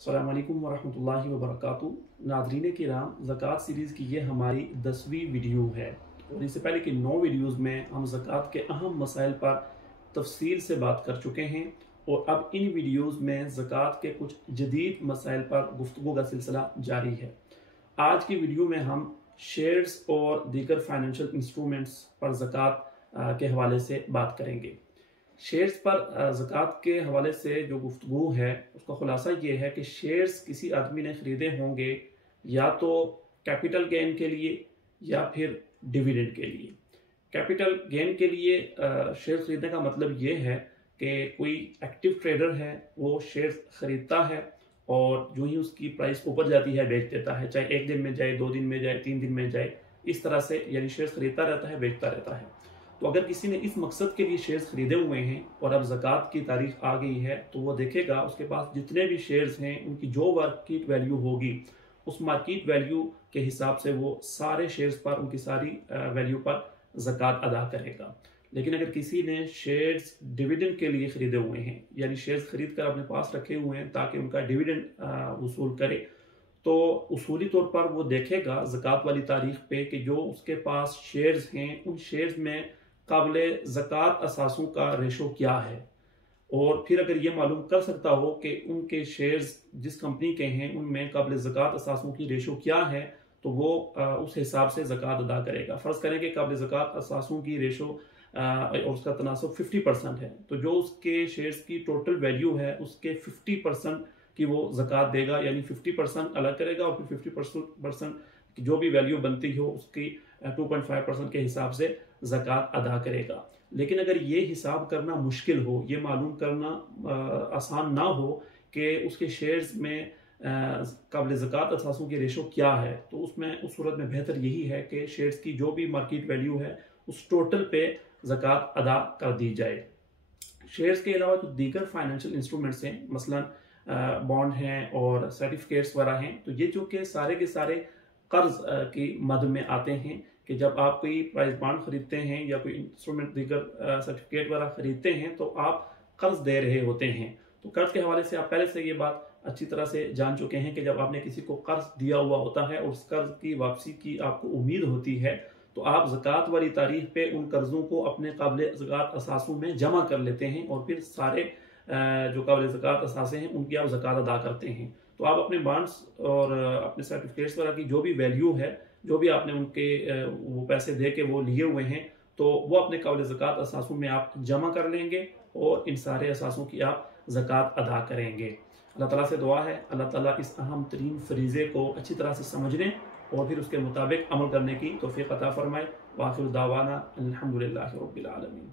अस्सलाम वालेकुम वरहमतुल्लाहि वबरकातुहू। नाज़रीन किराम, ज़कात सीरीज़ की ये हमारी 10वीं वीडियो है और इससे पहले की 9 वीडियोज़ में हम ज़कात के अहम मसाइल पर तफसील से बात कर चुके हैं और अब इन वीडियोज़ में ज़कात के कुछ जदीद मसाइल पर गुफ्तगू का सिलसिला जारी है। आज की वीडियो में हम शेयर्स और दीगर फाइनेंशियल इंस्ट्रूमेंट्स पर ज़कात के हवाले से बात करेंगे। शेयर्स पर ज़कात के हवाले से जो गुफ्तगू है उसका खुलासा ये है कि शेयर्स किसी आदमी ने ख़रीदे होंगे या तो कैपिटल गेन के लिए या फिर डिविडेंड के लिए। कैपिटल गेन के लिए शेयर्स ख़रीदने का मतलब ये है कि कोई एक्टिव ट्रेडर है, वो शेयर्स ख़रीदता है और जो ही उसकी प्राइस ऊपर जाती है बेच देता है, चाहे एक दिन में जाए, 2 दिन में जाए, 3 दिन में जाए, इस तरह से यानी शेयर्स ख़रीदता रहता है, बेचता रहता है। तो अगर किसी ने इस मकसद के लिए शेयर्स खरीदे हुए हैं और अब ज़कात की तारीख आ गई है तो वो देखेगा उसके पास जितने भी शेयर्स हैं उनकी जो मार्केट वैल्यू होगी उस मार्केट वैल्यू के हिसाब से वो सारे शेयर्स पर उनकी सारी वैल्यू पर ज़कात अदा करेगा। लेकिन अगर किसी ने शेयर्स डिविडेंड के लिए ख़रीदे हुए हैं, यानी शेयर्स खरीद कर अपने पास रखे हुए हैं ताकि उनका डिविडेंड वसूल करे, तो उसूली तौर पर वो देखेगा ज़कात वाली तारीख पे कि जो उसके पास शेयर्स हैं उन शेयर्स में काबिले ज़कात असासों का रेशो क्या है। और फिर अगर ये मालूम कर सकता हो कि उनके शेयर्स जिस कंपनी के हैं उनमें काबिले ज़कात असासों की रेशो क्या है तो वो उस हिसाब से ज़कात अदा करेगा। फ़र्ज़ करें कि काबिले ज़कात असासों की रेशो और उसका तनासब 50% है, तो जो उसके शेयर्स की टोटल वैल्यू है उसके 50% की वो ज़कात देगा, यानी 50% अलग करेगा और फिर 50% की जो भी वैल्यू बनती हो उसकी 2.5% के हिसाब से ज़कात अदा करेगा। लेकिन अगर ये हिसाब करना मुश्किल हो, ये मालूम करना आसान ना हो कि उसके शेयर्स में काबिल ज़कात असासों की रेशो क्या है, तो उस सूरत में बेहतर यही है कि शेयर्स की जो भी मार्केट वैल्यू है उस टोटल पे ज़कात अदा कर दी जाए। शेयर्स के अलावा जो दीगर फाइनेंशियल इंस्ट्रूमेंट्स हैं, मसलन बॉन्ड हैं और सर्टिफिकेट्स वगैरह हैं, तो ये जो कि सारे के सारे कर्ज की मद में आते हैं कि जब आप कोई प्राइस बॉन्ड खरीदते हैं या कोई इंस्ट्रूमेंट दीगर सर्टिफिकेट वगैरह खरीदते हैं तो आप कर्ज दे रहे होते हैं। तो कर्ज के हवाले से आप पहले से ये बात अच्छी तरह से जान चुके हैं कि जब आपने किसी को कर्ज दिया हुआ होता है और उस कर्ज की वापसी की आपको उम्मीद होती है तो आप ज़कात वाली तारीख पे उन कर्जों को अपने काबिल ज़कात असासों में जमा कर लेते हैं और फिर सारे जो काबिल ज़कात असासे हैं उनकी आप ज़कात अदा करते हैं। तो आप अपने बॉन्ड्स और अपने सर्टिफिकेट्स वगैरह की जो भी वैल्यू है, जो भी आपने उनके वो पैसे दे के वो लिए हुए हैं, तो वो अपने काबिल ज़कात असासों में आप जमा कर लेंगे और इन सारे असासों की आप ज़कात अदा करेंगे। अल्लाह ताला से दुआ है अल्लाह ताला इस अहम तरीन फरीज़े को अच्छी तरह से समझने और फिर उसके मुताबिक अमल करने की तौफ़ीक़ अता फ़रमाए। व आखिर दावाना अल्हम्दुलिल्लाहि रब्बिल आलमीन।